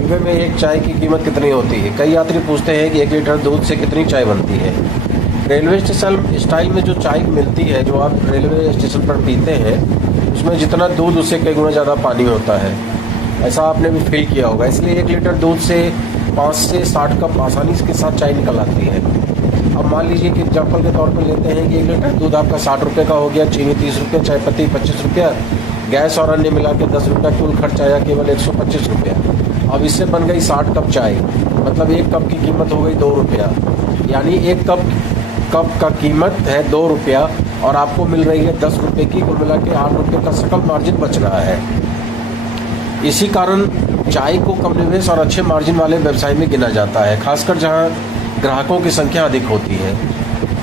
Railway में एक चाय की कीमत कितनी होती है? कई यात्री पूछते हैं कि 1 लीटर दूध से कितनी चाय बनती है। रेलवे स्टेशन स्टाइल में जो चाय मिलती है, जो आप रेलवे स्टेशन पर पीते हैं, उसमें जितना दूध उससे कई गुना ज़्यादा पानी होता है। ऐसा आपने भी फील किया होगा। इसलिए 1 लीटर दूध से 5 से 60 कप आसानी के साथ चाय निकल आती है। अब मान लीजिए कि एग्जाम्पल के तौर पर लेते हैं कि 1 लीटर दूध आपका 60 रुपये का हो गया, चीनी 30 रुपये, चाय पत्ती 25 रुपया, गैस और अन्य मिला के 10 रुपये, कुल खर्च आया केवल 125 रुपया। अब इससे बन गई 60 कप चाय, मतलब 1 कप की कीमत हो गई 2 रुपया। यानी 1 कप का कीमत है 2 रुपया और आपको मिल रही है 10 रुपये की, कुल मिला के 8 रुपये का सकल मार्जिन बच रहा है। इसी कारण चाय को कम निवेश और अच्छे मार्जिन वाले व्यवसाय में गिना जाता है, खासकर जहां ग्राहकों की संख्या अधिक होती है।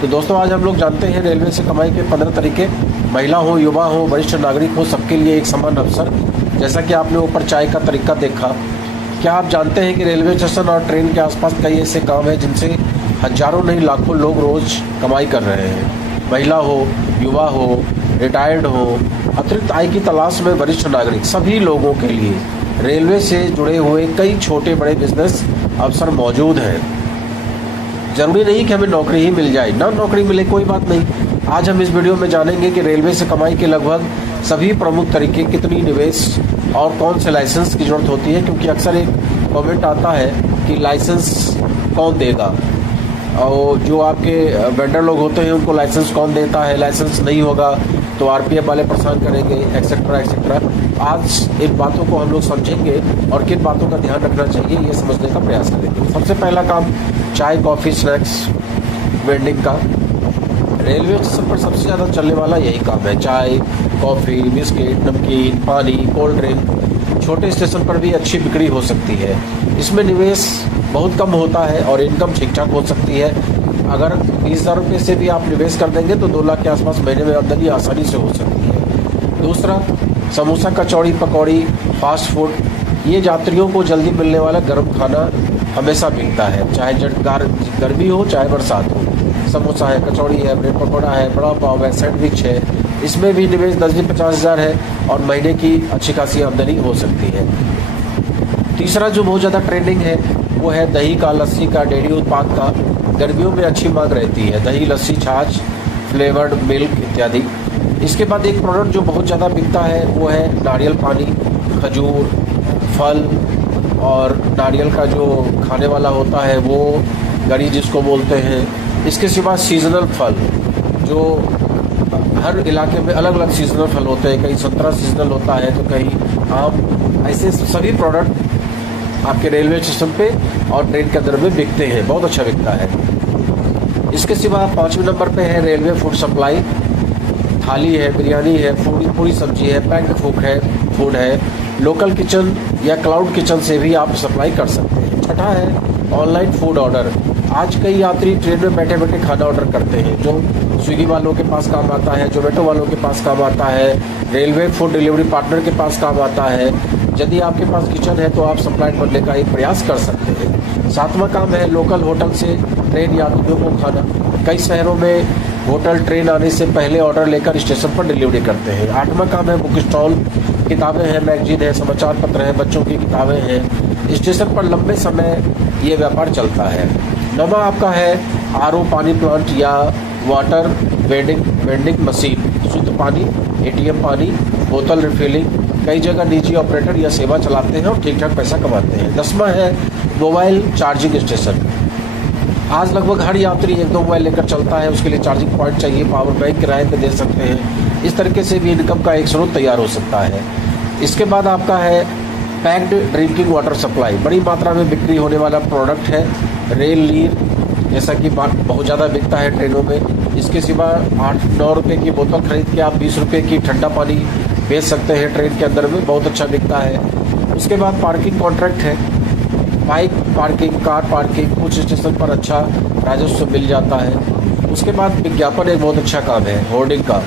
तो दोस्तों, आज हम लोग जानते हैं रेलवे से कमाई के 15 तरीके। महिला हो, युवा हो, वरिष्ठ नागरिक हो, सबके लिए एक समान अवसर। जैसा कि आपने ऊपर चाय का तरीका देखा, क्या आप जानते हैं कि रेलवे स्टेशन और ट्रेन के आसपास कई ऐसे काम हैं जिनसे हजारों नहीं लाखों लोग रोज कमाई कर रहे हैं? महिला हो, युवा हो, रिटायर्ड हो, अतिरिक्त आय की तलाश में वरिष्ठ नागरिक, सभी लोगों के लिए रेलवे से जुड़े हुए कई छोटे बड़े बिजनेस अवसर मौजूद हैं। जरूरी नहीं कि हमें नौकरी ही मिल जाए, ना नौकरी मिले कोई बात नहीं। आज हम इस वीडियो में जानेंगे कि रेलवे से कमाई के लगभग सभी प्रमुख तरीके, कितनी निवेश और कौन से लाइसेंस की जरूरत होती है, क्योंकि अक्सर एक कमेंट आता है कि लाइसेंस कौन देगा, और जो आपके वेंडर लोग होते हैं उनको लाइसेंस कौन देता है, लाइसेंस नहीं होगा तो आरपीएफ वाले परेशान करेंगे, एक्सेट्रा एक्सेट्रा। आज इन बातों को हम लोग समझेंगे और किन बातों का ध्यान रखना चाहिए ये समझने का प्रयास करेंगे। सबसे पहला काम चाय, कॉफ़ी, स्नैक्स वेंडिंग का। रेलवे स्टेशन पर सबसे ज़्यादा चलने वाला यही काम है, चाय, कॉफ़ी, बिस्किट, नमकीन, पानी, कोल्ड ड्रिंक। छोटे स्टेशन पर भी अच्छी बिक्री हो सकती है। इसमें निवेश बहुत कम होता है और इनकम ठीक ठाक हो सकती है। अगर 20,000 रुपये से भी आप निवेश कर देंगे तो 2 लाख के आसपास महीने में आमदनी आसानी से हो सकती है। दूसरा, समोसा, कचौड़ी, पकौड़ी, फास्ट फूड। ये यात्रियों को जल्दी मिलने वाला गर्म खाना हमेशा बिकता है, चाहे गर्मी हो चाहे बरसात हो। समोसा है, कचौड़ी है, ब्रेड पकौड़ा है, बड़ा पाव है, सैंडविच है। इसमें भी निवेश 10-50,000 है और महीने की अच्छी खासी आमदनी हो सकती है। तीसरा जो बहुत ज़्यादा ट्रेंडिंग है वो है दही का, लस्सी का, डेयरी उत्पाद का। गर्मियों में अच्छी मांग रहती है, दही, लस्सी, छाछ, फ्लेवर्ड मिल्क इत्यादि। इसके बाद एक प्रोडक्ट जो बहुत ज़्यादा बिकता है वो है नारियल पानी, खजूर, फल और नारियल का जो खाने वाला होता है वो गरी जिसको बोलते हैं। इसके सिवा सीजनल फल, जो हर इलाके में अलग अलग सीजनल फल होते हैं, कहीं संतरा सीजनल होता है तो कहीं आम। ऐसे सभी प्रोडक्ट आपके रेलवे स्टेशन पे और ट्रेन के अंदर में बिकते हैं, बहुत अच्छा बिकता है। इसके सिवा 5वें नंबर पे है रेलवे फूड सप्लाई। थाली है, बिरयानी है, पूरी सब्जी है, पैक्ड फूड है। लोकल किचन या क्लाउड किचन से भी आप सप्लाई कर सकते हैं। छठा है ऑनलाइन फूड ऑर्डर। आज कई यात्री ट्रेन में बैठे बैठे खाना ऑर्डर करते हैं, जो स्विगी वालों के पास काम आता है, जोमेटो वालों के पास काम आता है, रेलवे फूड डिलीवरी पार्टनर के पास काम आता है। यदि आपके पास किचन है तो आप सप्लायर बनने का एक प्रयास कर सकते हैं। 7वां काम है लोकल होटल से ट्रेन यात्रियों को खाना। कई शहरों में होटल ट्रेन आने से पहले ऑर्डर लेकर स्टेशन पर डिलीवरी करते हैं। 8वां काम है बुक स्टॉल। किताबें हैं, मैगजीन है, समाचार पत्र है, बच्चों की किताबें हैं। स्टेशन पर लंबे समय ये व्यापार चलता है। 9वां आपका है आरओ पानी प्लांट या वाटर वेंडिंग मशीन। शुद्ध पानी, एटीएम पानी, बोतल रिफिलिंग। कई जगह निजी ऑपरेटर यह सेवा चलाते हैं और ठीक ठाक पैसा कमाते हैं। 10वां है मोबाइल चार्जिंग स्टेशन। आज लगभग हर यात्री 1-2 मोबाइल लेकर चलता है, उसके लिए चार्जिंग पॉइंट चाहिए, पावर बैंक किराए पे दे सकते हैं। इस तरीके से भी इनकम का एक स्रोत तैयार हो सकता है। इसके बाद आपका है पैक्ड ड्रिंकिंग वाटर सप्लाई। बड़ी मात्रा में बिक्री होने वाला प्रोडक्ट है रेल नीर, जैसा कि बहुत ज़्यादा बिकता है ट्रेनों में। इसके सिवा 8-9 रुपये की बोतल खरीद के आप 20 रुपये की ठंडा पानी बेच सकते हैं ट्रेन के अंदर में, बहुत अच्छा बिकता है। उसके बाद पार्किंग कॉन्ट्रैक्ट है, बाइक पार्किंग, कार पार्किंग, कुछ स्टेशन पर अच्छा राजस्व मिल जाता है। उसके बाद विज्ञापन एक बहुत अच्छा काम है, होर्डिंग का।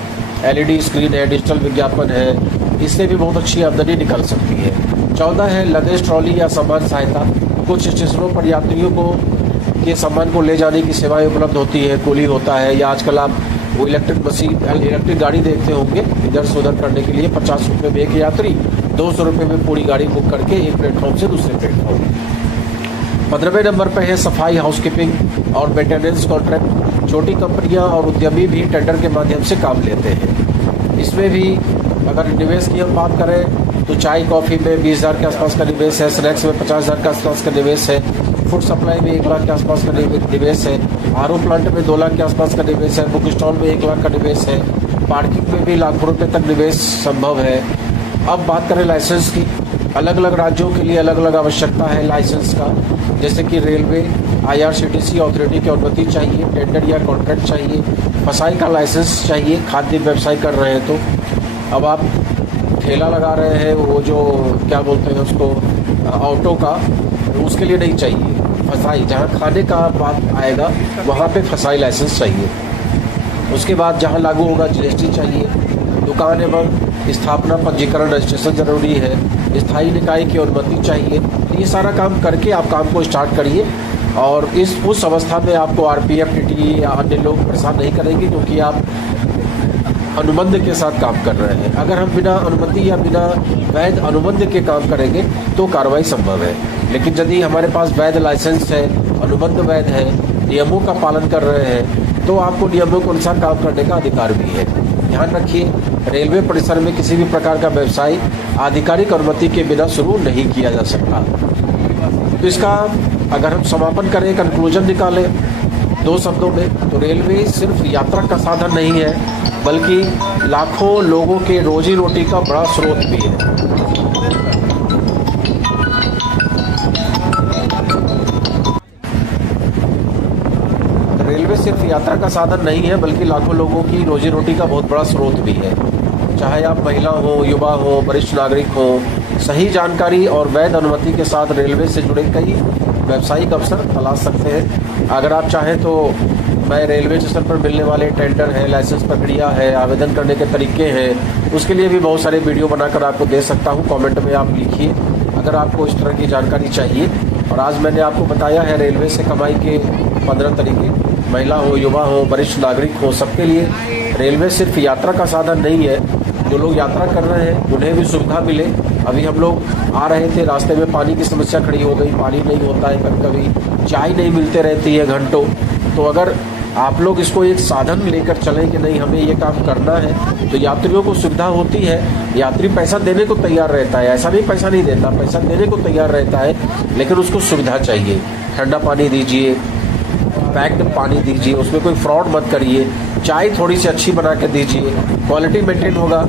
एलईडी स्क्रीन है, डिजिटल विज्ञापन है, इससे भी बहुत अच्छी आमदनी निकल सकती है। 14 है लगेज ट्रॉली या सामान सहायता। कुछ स्टेशनों पर यात्रियों को के सामान को ले जाने की सेवाएं उपलब्ध होती है, कुली होता है, या आजकल आप वो इलेक्ट्रिक गाड़ी देखते होंगे इधर से उधर करने के लिए। 50 रुपये में एक यात्री 200 रुपये में पूरी गाड़ी बुक करके एक प्लेटफॉर्म से दूसरे प्लेटफॉर्म। 15वें नंबर पर है सफाई, हाउसकीपिंग और मेंटेनेंस कॉन्ट्रैक्ट। छोटी कंपनियां और उद्यमी भी टेंडर के माध्यम से काम लेते हैं। इसमें भी अगर निवेश की हम बात करें तो चाय कॉफ़ी में 20,000 के आसपास का निवेश है, स्नैक्स में 50,000 के आसपास का निवेश है, फूड सप्लाई में 1 लाख के आसपास का निवेश है, आरओ प्लांट में 2 लाख के आसपास का निवेश है, बुक स्टॉल में 1 लाख का निवेश है, पार्किंग में भी लाखों रुपये तक निवेश संभव है। अब बात करें लाइसेंस की, अलग अलग राज्यों के लिए अलग अलग आवश्यकता है लाइसेंस का। जैसे कि रेलवे IRCTC अथॉरिटी की अनुमति चाहिए, टेंडर या कॉन्ट्रैक्ट चाहिए, फसाई का लाइसेंस चाहिए खाद्य व्यवसाय कर रहे हैं तो। अब आप ठेला लगा रहे हैं, वो जो क्या बोलते हैं उसको, ऑटो का, उसके लिए नहीं चाहिए फसाई। जहाँ खाने का बात आएगा वहाँ पे फसाई लाइसेंस चाहिए। उसके बाद जहाँ लागू होगा GST चाहिए। दुकान एवं स्थापना पंजीकरण रजिस्ट्रेशन जरूरी है। स्थायी निकाय की अनुमति चाहिए। ये सारा काम करके आप काम को स्टार्ट करिए और उस अवस्था में आपको RPF, TTE या अन्य लोग परेशान नहीं करेंगे, क्योंकि आप अनुबंध के साथ काम कर रहे हैं। अगर हम बिना अनुमति या बिना वैध अनुबंध के काम करेंगे तो कार्रवाई संभव है। लेकिन यदि हमारे पास वैध लाइसेंस है, अनुबंध वैध है, नियमों का पालन कर रहे हैं, तो आपको नियमों के अनुसार काम करने का अधिकार भी है। ध्यान रखिए, रेलवे परिसर में किसी भी प्रकार का व्यवसाय आधिकारिक अनुमति के बिना शुरू नहीं किया जा सकता। तो इसका अगर हम समापन करें, कंक्लूजन निकालें 2 शब्दों में, तो रेलवे सिर्फ यात्रा का साधन नहीं है, बल्कि लाखों लोगों के रोजी रोटी का बड़ा स्रोत भी है। रेलवे सिर्फ यात्रा का साधन नहीं है, बल्कि लाखों लोगों की रोजी रोटी का बहुत बड़ा स्रोत भी है। चाहे आप महिला हो, युवा हो, वरिष्ठ नागरिक हो, सही जानकारी और वैध अनुमति के साथ रेलवे से जुड़े कई व्यावसायिक अवसर तलाश सकते हैं। अगर आप चाहें तो मैं रेलवे स्टेशन पर मिलने वाले टेंडर है, लाइसेंस प्रक्रिया है, आवेदन करने के तरीके हैं, उसके लिए भी बहुत सारे वीडियो बनाकर आपको दे सकता हूं। कमेंट में आप लिखिए अगर आपको इस तरह की जानकारी चाहिए। और आज मैंने आपको बताया है रेलवे से कमाई के 15 तरीके। महिला हो, युवा हो, वरिष्ठ नागरिक हो, सबके लिए रेलवे सिर्फ यात्रा का साधन नहीं है। जो लोग यात्रा कर रहे हैं उन्हें भी सुविधा मिले। अभी हम लोग आ रहे थे, रास्ते में पानी की समस्या खड़ी हो गई, पानी नहीं होता है, कभी कभी चाय नहीं मिलते रहती है घंटों। तो अगर आप लोग इसको एक साधन लेकर चलें कि नहीं हमें ये काम करना है, तो यात्रियों को सुविधा होती है। यात्री पैसा देने को तैयार रहता है, ऐसा नहीं पैसा नहीं देता, पैसा देने को तैयार रहता है, लेकिन उसको सुविधा चाहिए। ठंडा पानी दीजिए, पैक्ड पानी दीजिए, उसमें कोई फ्रॉड मत करिए, चाय थोड़ी सी अच्छी बना के दीजिए, क्वालिटी मेंटेन होगा,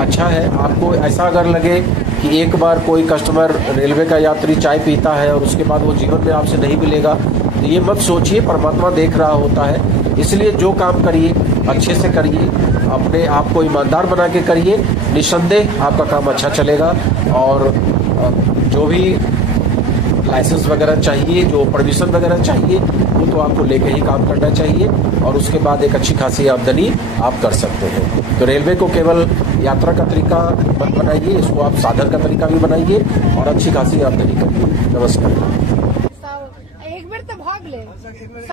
अच्छा है। आपको ऐसा अगर लगे कि एक बार कोई कस्टमर, रेलवे का यात्री चाय पीता है और उसके बाद वो जीवन में आपसे नहीं मिलेगा, तो ये मत सोचिए, परमात्मा देख रहा होता है। इसलिए जो काम करिए अच्छे से करिए, अपने आप को ईमानदार बना के करिए, निस्संदेह आपका काम अच्छा चलेगा। और जो भी लाइसेंस वगैरह चाहिए, जो परमिशन वगैरह चाहिए, वो तो आपको लेके ही काम करना चाहिए और उसके बाद एक अच्छी खासी आमदनी आप कर सकते हैं। तो रेलवे को केवल यात्रा का तरीका मत बनाइए, इसको आप साधन का तरीका भी बनाइए और अच्छी खासी आमदनी करिए। नमस्कार। एक बार तो भाग ले।